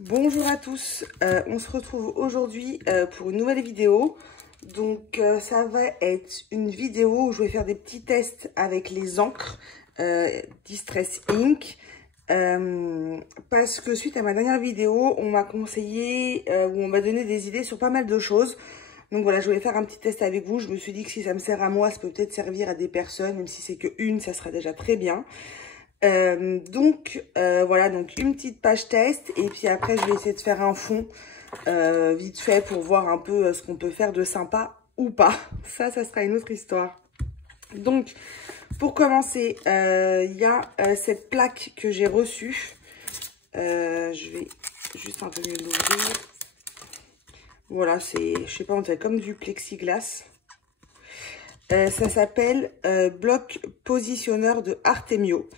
Bonjour à tous, on se retrouve aujourd'hui pour une nouvelle vidéo. Donc ça va être une vidéo où je vais faire des petits tests avec les encres Distress Ink. Parce que suite à ma dernière vidéo, on m'a conseillé, ou on m'a donné des idées sur pas mal de choses. Donc voilà, je voulais faire un petit test avec vous. Je me suis dit que si ça me sert à moi, ça peut peut-être servir à des personnes, même si c'est que une, ça sera déjà très bien. Voilà, donc une petite page test et puis après je vais essayer de faire un fond vite fait pour voir un peu ce qu'on peut faire de sympa ou pas. Ça sera une autre histoire. Donc pour commencer, il y a cette plaque que j'ai reçue. Je vais juste un peu mieux l'ouvrir. Voilà, c'est, je sais pas, on dirait comme du plexiglas. Ça s'appelle bloc positionneur de Artemio.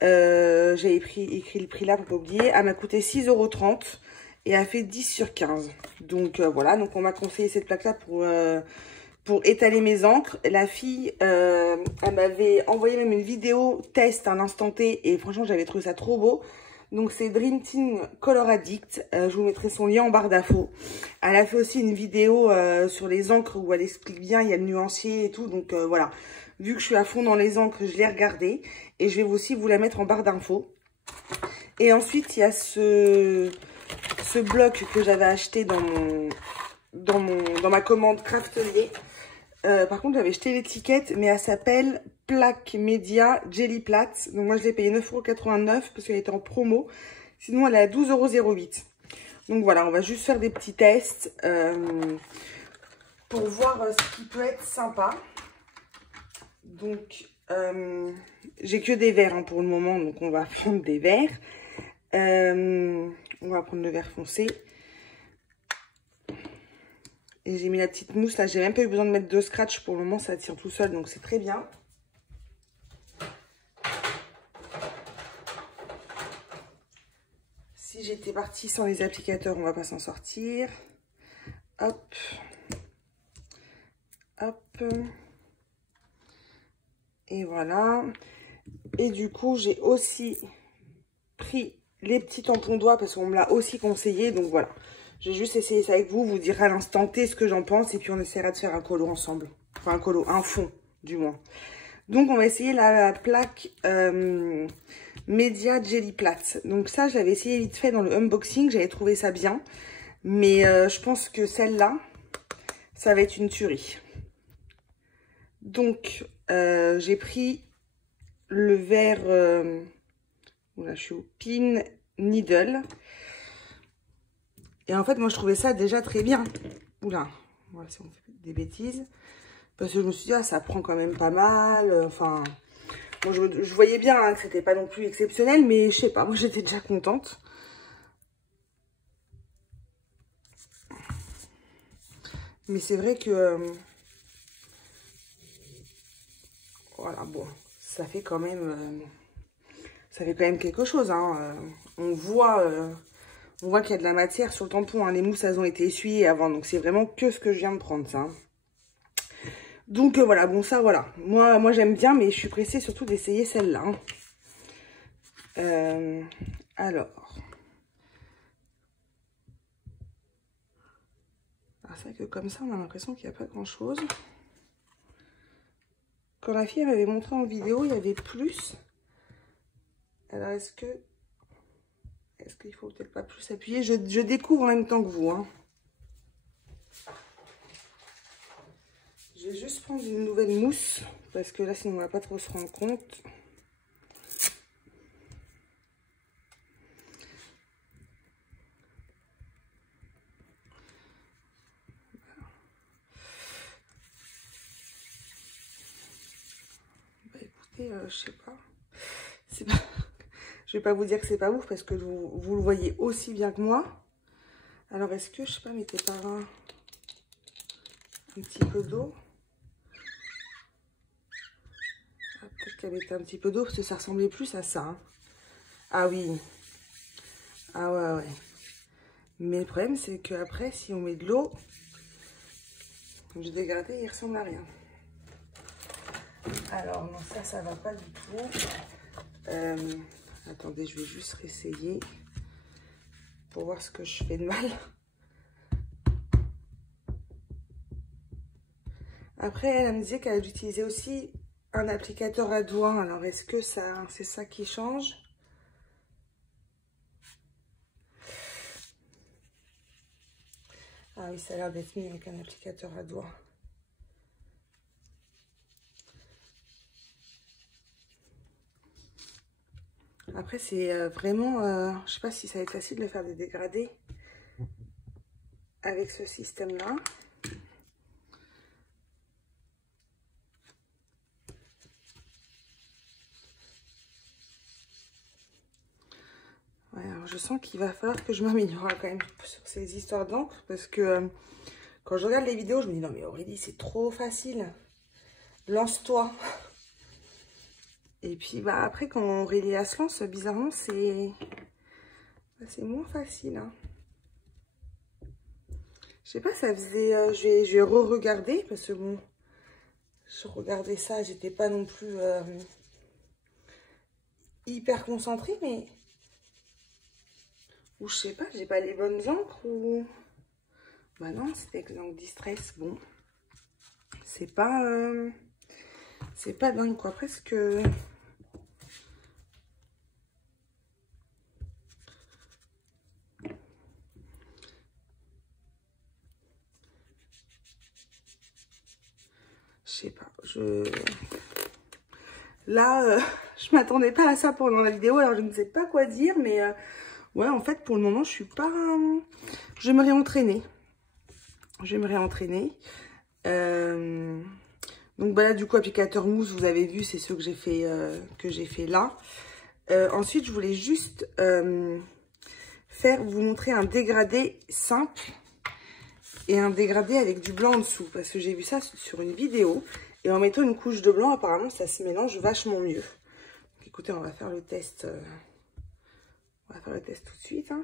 J'ai écrit le prix là pour pas oublier. Elle m'a coûté 6,30 € et elle fait 10 sur 15. Donc voilà, donc on m'a conseillé cette plaque là pour étaler mes encres. La fille, elle m'avait envoyé même une vidéo test à l'instant T et franchement j'avais trouvé ça trop beau. Donc c'est Dream Team Color Addict, je vous mettrai son lien en barre d'infos. Elle a fait aussi une vidéo sur les encres où elle explique bien, il y a le nuancier et tout. Donc voilà, vu que je suis à fond dans les encres, je l'ai regardée. Et je vais aussi vous la mettre en barre d'infos. Et ensuite, il y a ce bloc que j'avais acheté dans ma commande Craftelier. Par contre, j'avais jeté l'étiquette, mais elle s'appelle Plaque Média Jelly Plate. Donc moi, je l'ai payé 9,89 € parce qu'elle était en promo. Sinon, elle est à 12,08 €. Donc voilà, on va juste faire des petits tests pour voir ce qui peut être sympa. Donc, j'ai que des verts hein, pour le moment, donc on va prendre des verts. On va prendre le vert foncé. Et j'ai mis la petite mousse là, j'ai même pas eu besoin de mettre de scratch pour le moment, ça tire tout seul, donc c'est très bien. Si j'étais partie sans les applicateurs, on va pas s'en sortir. Hop. Hop. Et voilà. Et du coup, j'ai aussi pris les petits tampons doigts parce qu'on me l'a aussi conseillé. Donc voilà, j'ai juste essayé ça avec vous. Vous direz à l'instant T ce que j'en pense. Et puis on essaiera de faire un colo ensemble. Enfin un colo, un fond du moins. Donc on va essayer la plaque Media Jelly Plate. Donc ça, j'avais essayé vite fait dans le unboxing. J'avais trouvé ça bien. Mais je pense que celle-là, ça va être une tuerie. Donc j'ai pris le vert... Là, je suis au Pin Needle. Et en fait, moi, je trouvais ça déjà très bien. Oula, voilà, si on fait des bêtises. Parce que je me suis dit, ah, ça prend quand même pas mal. Enfin, bon, je voyais bien hein, que c'était pas non plus exceptionnel. Mais je sais pas, moi, j'étais déjà contente. Mais c'est vrai que... voilà, bon, ça fait quand même... ça fait quand même quelque chose. Hein. On voit qu'il y a de la matière sur le tampon. Hein. Les mousses, elles ont été essuyées avant. Donc, c'est vraiment que ce que je viens de prendre, ça. Donc, voilà. Bon, ça, voilà. Moi j'aime bien, mais je suis pressée surtout d'essayer celle-là. Hein. Alors. C'est vrai que comme ça, on a l'impression qu'il n'y a pas grand-chose. Quand la fille m'avait montré en vidéo, il y avait plus. Alors, est-ce qu'il faut peut-être pas plus appuyer? Je découvre en même temps que vous. Hein. Je vais juste prendre une nouvelle mousse. Parce que là, sinon, on va pas trop se rendre compte. Bah, écoutez, je sais pas. C'est pas... Je vais pas vous dire que c'est pas ouf parce que vous le voyez aussi bien que moi. Alors, est-ce que, je sais pas, mettez par un petit peu d'eau. Ah, peut-être qu'elle mettait un petit peu d'eau parce que ça ressemblait plus à ça. Hein. Ah oui. Ah ouais, ouais. Mais le problème, c'est qu'après, si on met de l'eau, comme je dégradé, il ressemble à rien. Alors, non, ça va pas du tout. Attendez, je vais juste réessayer. pour voir ce que je fais de mal. Après, elle me disait qu'elle utilisait aussi un applicateur à doigts. Alors, est-ce que c'est ça qui change? Ah oui, ça a l'air d'être mis avec un applicateur à doigts. Après, c'est vraiment... je sais pas si ça va être facile de faire des dégradés avec ce système-là. Ouais, alors je sens qu'il va falloir que je m'améliore quand même sur ces histoires d'encre. Parce que quand je regarde les vidéos, je me dis non mais Aurélie, c'est trop facile. Lance-toi. Et puis bah après quand Aurélie se lance, bizarrement c'est moins facile. Hein. Je sais pas, ça faisait... je vais re-regarder parce que bon, je regardais ça, j'étais pas non plus hyper concentrée, mais... Ou je sais pas, j'ai pas les bonnes encres ou... Bah non, c'était avec l'encre Distress, bon. C'est pas dingue quoi, presque... Je sais pas, là, je m'attendais pas à ça pendant la vidéo, alors je ne sais pas quoi dire, mais ouais, en fait, pour le moment, je suis pas... Je vais me réentraîner. Donc, bah là, du coup, applicateur mousse, vous avez vu, c'est ce que j'ai fait là. Ensuite, je voulais juste vous montrer un dégradé simple et un dégradé avec du blanc en dessous, parce que j'ai vu ça sur une vidéo. Et en mettant une couche de blanc, apparemment, ça se mélange vachement mieux. Donc, écoutez, on va faire le test. On va faire le test tout de suite. Hein.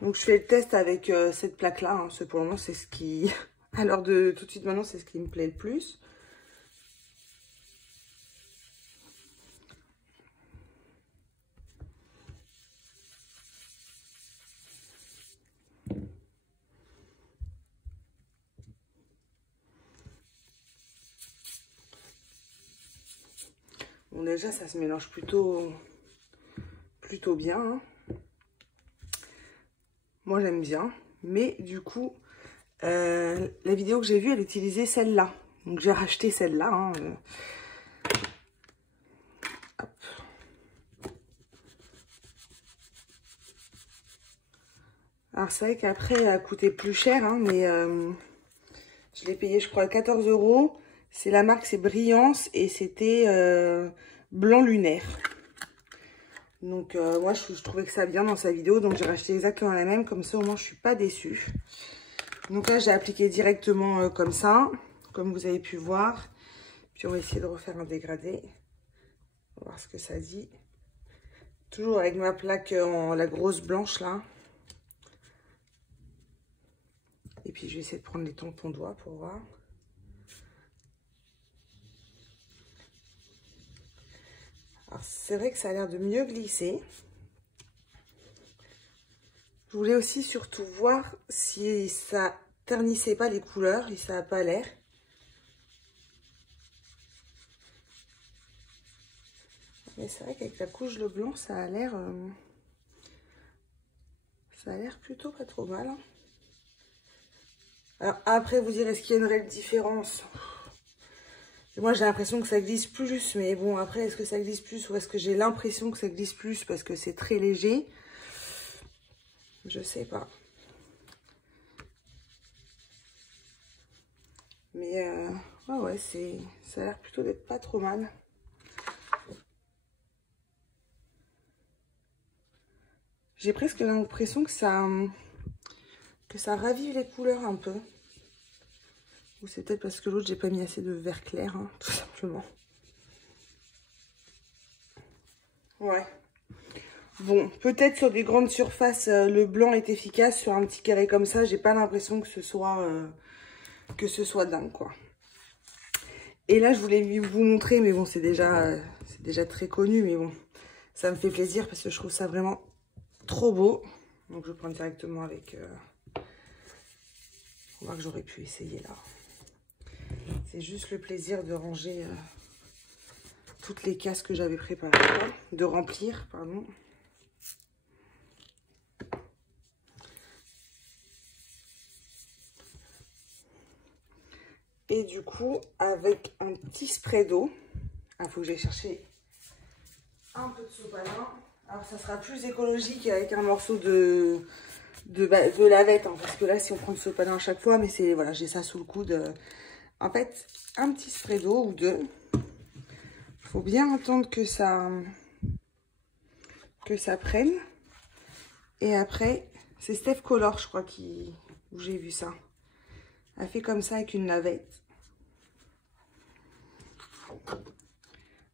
Donc, je fais le test avec cette plaque-là. Hein. Pour le moment, c'est ce qui... À l'heure de tout de suite maintenant, c'est ce qui me plaît le plus. Bon, déjà, ça se mélange plutôt bien. Hein. Moi, j'aime bien. Mais du coup, la vidéo que j'ai vue, elle utilisait celle-là. Donc, j'ai racheté celle-là. Hein. Alors, c'est vrai qu'après, elle a coûté plus cher. Hein, mais je l'ai payé, je crois, 14 €. C'est la marque, c'est Brillance. Et c'était blanc lunaire. Donc, moi, je trouvais que ça bien dans sa vidéo. Donc, j'ai racheté exactement la même. Comme ça, au moins, je suis pas déçue. Donc là, j'ai appliqué directement comme ça. Comme vous avez pu voir. Puis, on va essayer de refaire un dégradé. On va voir ce que ça dit. Toujours avec ma plaque en la grosse blanche, là. Et puis, je vais essayer de prendre les tampons doigts pour voir. Alors, c'est vrai que ça a l'air de mieux glisser. Je voulais aussi surtout voir si ça ternissait pas les couleurs et ça n'a pas l'air. Mais c'est vrai qu'avec la couche de blanc, ça a l'air plutôt pas trop mal. Hein. Alors après, vous direz, est-ce qu'il y a une réelle différence? Moi, j'ai l'impression que ça glisse plus, mais bon, après, est-ce que ça glisse plus ou est-ce que j'ai l'impression que ça glisse plus parce que c'est très léger? Je sais pas. Mais ouais, ça a l'air plutôt d'être pas trop mal. J'ai presque l'impression que ça ravive les couleurs un peu. Ou c'est peut-être parce que l'autre, j'ai pas mis assez de vert clair, hein, tout simplement. Ouais. Bon, peut-être sur des grandes surfaces, le blanc est efficace. Sur un petit carré comme ça, j'ai pas l'impression que ce soit dingue, quoi. Et là, je voulais vous montrer, mais bon, c'est déjà très connu, mais bon, ça me fait plaisir parce que je trouve ça vraiment trop beau. Donc je vais prendre directement avec... On voit que j'aurais pu essayer là. C'est juste le plaisir de ranger toutes les cases que j'avais préparées. De remplir, pardon. Et du coup, avec un petit spray d'eau, il faut que j'aille chercher un peu de sopalin. Alors, ça sera plus écologique avec un morceau de lavette. Hein, parce que là, si on prend le sopalin à chaque fois, mais c'est voilà, j'ai ça sous le coude. En fait, un petit spray d'eau ou deux. Il faut bien attendre que ça prenne. Et après, c'est Steph Color, je crois, où j'ai vu ça. Elle fait comme ça avec une lavette.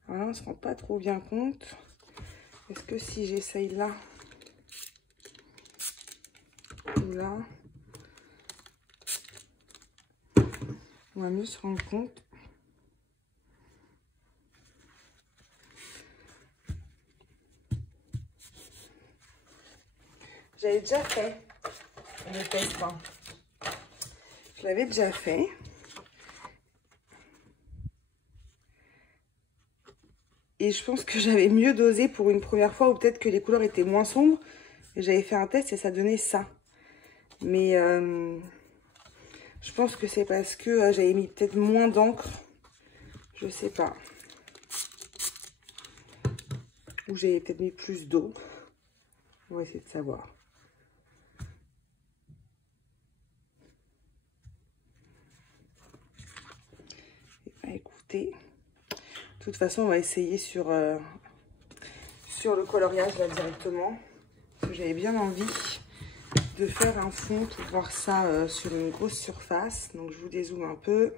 Alors là, on ne se rend pas trop bien compte. Est-ce que si j'essaye là ou là, on va mieux se rendre compte. J'avais déjà fait le test. Hein. Je l'avais déjà fait. Et je pense que j'avais mieux dosé pour une première fois, ou peut-être que les couleurs étaient moins sombres. Et j'avais fait un test et ça donnait ça. Mais je pense que c'est parce que j'avais mis peut-être moins d'encre. Je sais pas. Ou j'ai peut-être mis plus d'eau. On va essayer de savoir. Écoutez, de toute façon, on va essayer sur le coloriage là directement. Parce que j'avais bien envie de faire un fond pour voir ça sur une grosse surface. Donc je vous dézoome un peu.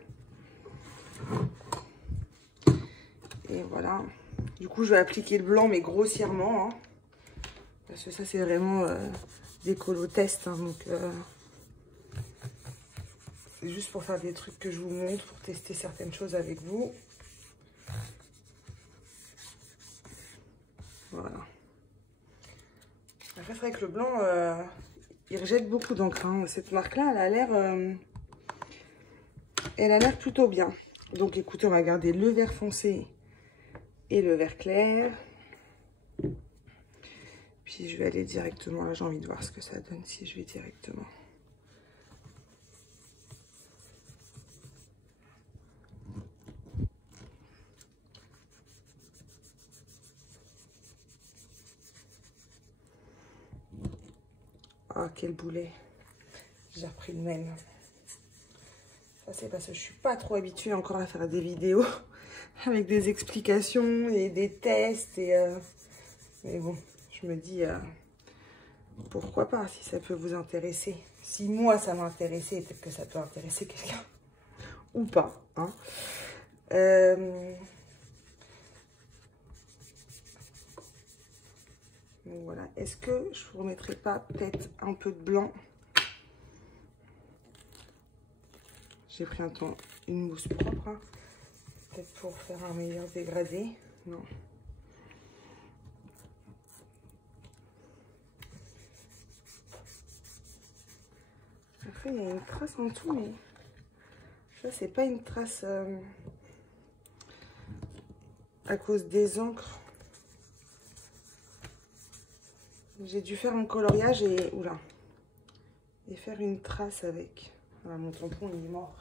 Et voilà. Du coup, je vais appliquer le blanc, mais grossièrement. Hein, parce que ça, c'est vraiment des colos test. Hein, donc c'est juste pour faire des trucs que je vous montre, pour tester certaines choses avec vous. Voilà. Après, c'est vrai que le blanc, il rejette beaucoup d'encre. Hein. Cette marque-là, elle a l'air plutôt bien. Donc, écoutez, on va garder le vert foncé et le vert clair. Puis, je vais aller directement. Là, j'ai envie de voir ce que ça donne si je vais directement. Ah, quel boulet. J'ai repris le même. Ça, c'est parce que je suis pas trop habituée encore à faire des vidéos avec des explications et des tests. Mais bon, je me dis, pourquoi pas, si ça peut vous intéresser. Si moi, ça m'a intéressé, peut-être que ça peut intéresser quelqu'un. Ou pas. Hein. Donc voilà. Est-ce que je vous remettrai pas peut-être un peu de blanc? J'ai pris une mousse propre. Hein. Peut-être pour faire un meilleur dégradé. Non. Après, il y a une trace en dessous, mais ça, c'est pas une trace à cause des encres. J'ai dû faire un coloriage et oula, et faire une trace avec. Voilà, mon tampon il est mort.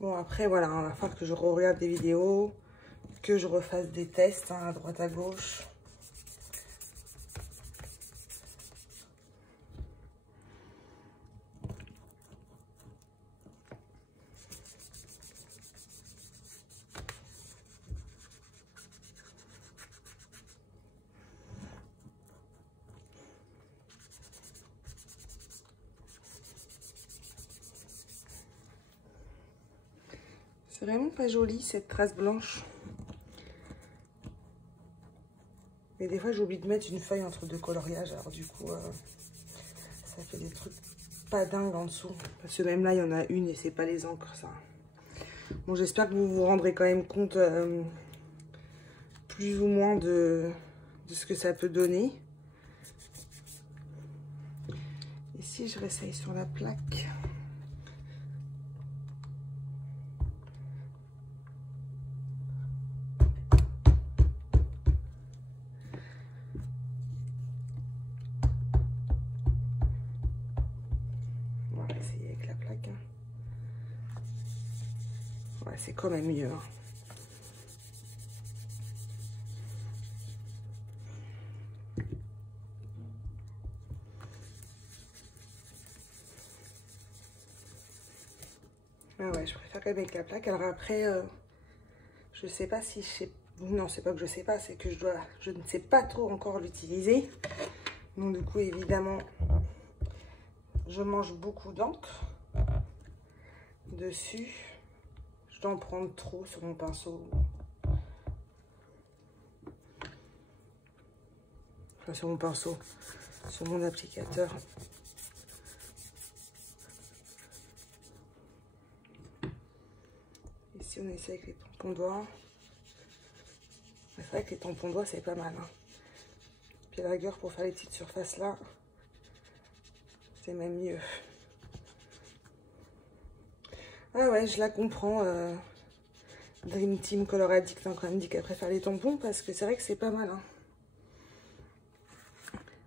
Bon après voilà, il va falloir que je regarde des vidéos, que je refasse des tests hein, à droite à gauche. C'est vraiment pas joli cette trace blanche. Mais des fois j'oublie de mettre une feuille entre deux coloriages, alors du coup ça fait des trucs pas dingue en dessous. Parce que même là, il y en a une et c'est pas les encres, ça. Bon, j'espère que vous vous rendrez quand même compte plus ou moins de ce que ça peut donner. Ici, je réessaye sur la plaque. On va essayer avec la plaque. Ouais, c'est quand même mieux. Hein. Ah ouais, je préfère quand même avec la plaque. Alors après, je sais pas si je sais... Non, c'est pas que je sais pas, c'est que je ne sais pas trop encore l'utiliser. Donc du coup, évidemment, je mange beaucoup d'encre dessus. Je dois en prendre trop sur mon pinceau. Enfin, sur mon pinceau, sur mon applicateur. Ici, on essaie avec les tampons doigts. C'est vrai que les tampons doigts, c'est pas mal. Hein. Puis à la rigueur, pour faire les petites surfaces là, c'est même mieux. Ah ouais, je la comprends. Dream Team Color Addict, hein, quand même dit qu'elle préfère les tampons parce que c'est vrai que c'est pas mal. Hein.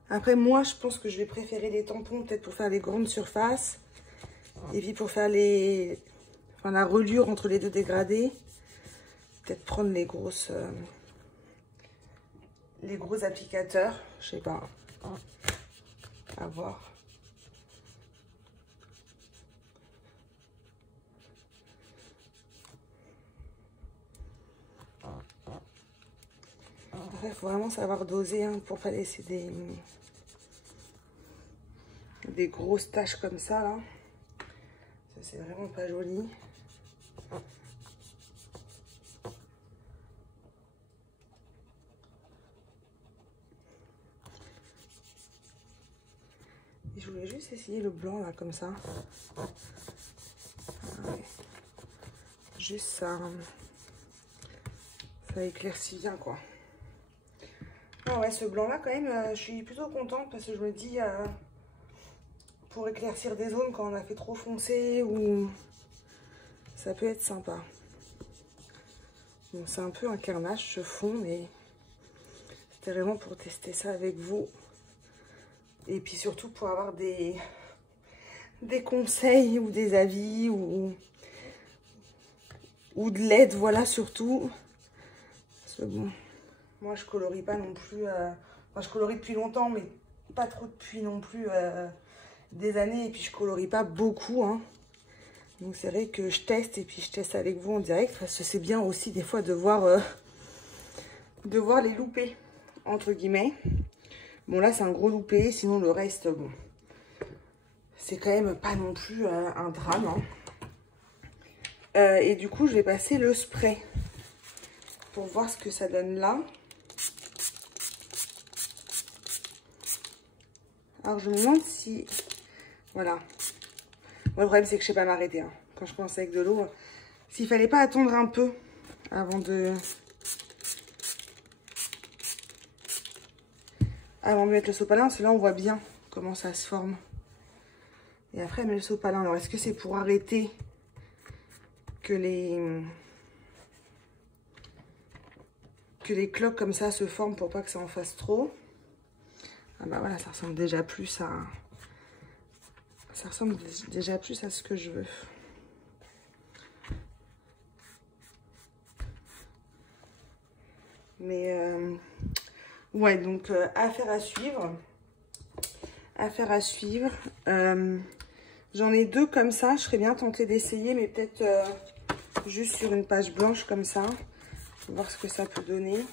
Après, moi, je pense que je vais préférer les tampons peut-être pour faire les grandes surfaces. Et puis pour faire les... Enfin, la reliure entre les deux dégradés. Peut-être prendre les gros applicateurs. Je sais pas. À voir. Après, il faut vraiment savoir doser hein, pour pas laisser des grosses taches comme ça là. Ça c'est vraiment pas joli. Et je voulais juste essayer le blanc là comme ça. Ah, ouais. Juste ça. Ça éclaircit bien quoi. Ah ouais, ce blanc là quand même, je suis plutôt contente parce que je me dis pour éclaircir des zones quand on a fait trop foncé ou ça peut être sympa. Bon, c'est un peu un carnage ce fond, mais c'était vraiment pour tester ça avec vous. Et puis surtout pour avoir des conseils ou des avis ou de l'aide, voilà surtout. Parce que bon, moi je colorie pas non plus, enfin je colorie depuis longtemps, mais pas trop depuis non plus des années. Et puis je colorie pas beaucoup, hein. Donc c'est vrai que je teste et puis je teste avec vous en direct parce que c'est bien aussi des fois de voir les loupés, entre guillemets. Bon là c'est un gros loupé, sinon le reste, bon, c'est quand même pas non plus un drame. Hein. Et du coup je vais passer le spray pour voir ce que ça donne là. Alors je me demande si... Voilà. Bon, le problème c'est que je sais pas m'arrêter. Hein. Quand je commence avec de l'eau, s'il fallait pas attendre un peu avant de mettre le sopalin, parce que là on voit bien comment ça se forme. Et après elle met le sopalin. Alors est-ce que c'est pour arrêter que les cloques comme ça se forment pour pas que ça en fasse trop? Ah bah voilà, ça ressemble déjà plus à... Ça ressemble déjà plus à ce que je veux. Mais ouais, donc affaire à suivre. Affaire à suivre. J'en ai deux comme ça. Je serais bien tentée d'essayer, mais peut-être juste sur une page blanche comme ça. Voir ce que ça peut donner.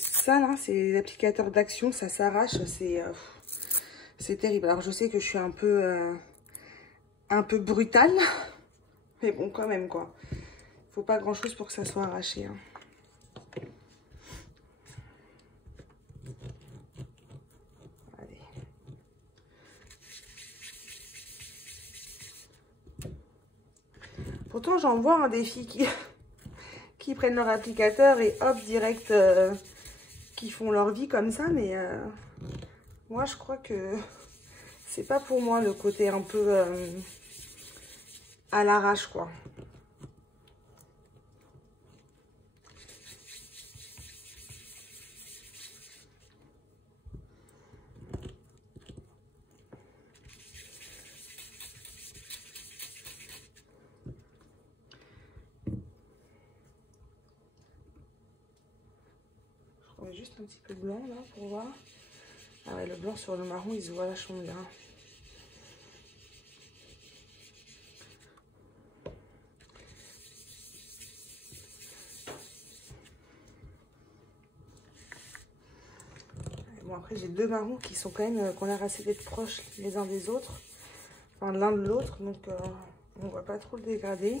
Ça là, c'est les applicateurs d'action, ça s'arrache, c'est terrible. Alors je sais que je suis un peu brutale, mais bon quand même quoi. Faut pas grand chose pour que ça soit arraché. Hein. Allez. Pourtant, j'en vois un des filles qui prennent leur applicateur et hop, direct, qui font leur vie comme ça. Mais moi, je crois que c'est pas pour moi le côté un peu à l'arrache, quoi. Je remets juste un petit peu de blanc là pour voir. Ah ouais, le blanc sur le marron, il se voit vachement bien. Bon, après, j'ai deux marrons qui sont quand même, qui ont l'air assez d'être proches les uns des autres. Enfin, l'un de l'autre, donc on voit pas trop le dégradé.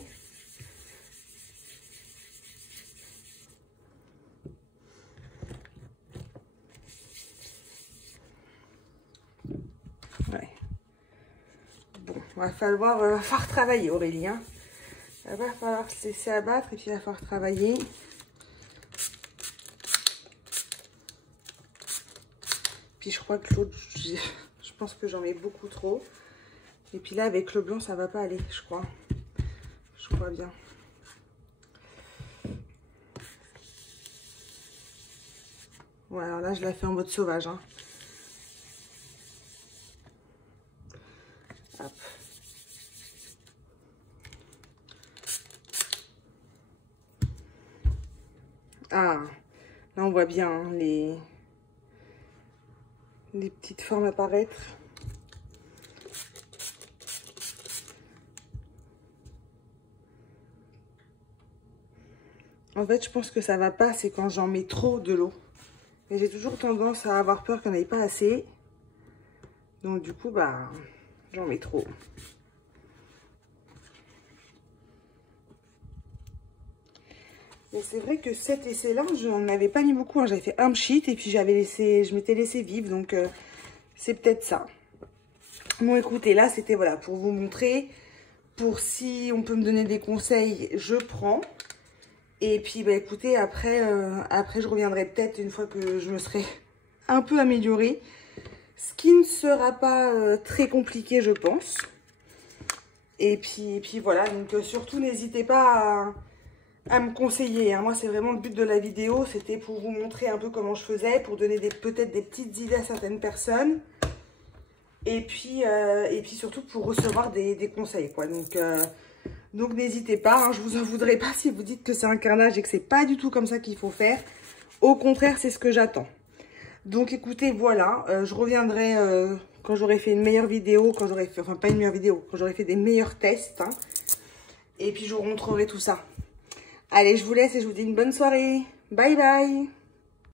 Ouais. Bon, va falloir travailler, Aurélie. Hein. Il va falloir se laisser abattre et puis il va falloir travailler. Puis je crois que l'autre, je pense que j'en mets beaucoup trop. Et puis là, avec le blanc, ça va pas aller, je crois. Je crois bien. Voilà, alors là, je la fais en mode sauvage. Hein. Hop. Ah, là, on voit bien hein, les petites formes apparaître. En fait, je pense que ça va pas, c'est quand j'en mets trop de l'eau. Et j'ai toujours tendance à avoir peur qu'il n'y en ait pas assez. Donc du coup, bah, j'en mets trop. Mais c'est vrai que cet essai-là, je n'en avais pas mis beaucoup. Hein. J'avais fait un sheet et puis je m'étais laissé vivre. Donc c'est peut-être ça. Bon, écoutez, là, c'était voilà pour vous montrer. Pour si on peut me donner des conseils, je prends. Et puis, bah, écoutez, après, je reviendrai peut-être une fois que je me serai un peu améliorée. Ce qui ne sera pas très compliqué, je pense. Et puis voilà. Donc, surtout, n'hésitez pas à me conseiller. Hein. Moi, c'est vraiment le but de la vidéo. C'était pour vous montrer un peu comment je faisais, pour donner peut-être des petites idées à certaines personnes. Et puis surtout, pour recevoir des conseils, quoi. Donc n'hésitez pas, hein, je vous en voudrais pas si vous dites que c'est un carnage et que c'est pas du tout comme ça qu'il faut faire. Au contraire, c'est ce que j'attends. Donc écoutez, voilà, je reviendrai quand j'aurai fait une meilleure vidéo, quand j'aurai fait, enfin pas une meilleure vidéo, quand j'aurai fait des meilleurs tests. Hein, et puis je vous montrerai tout ça. Allez, je vous laisse et je vous dis une bonne soirée. Bye bye.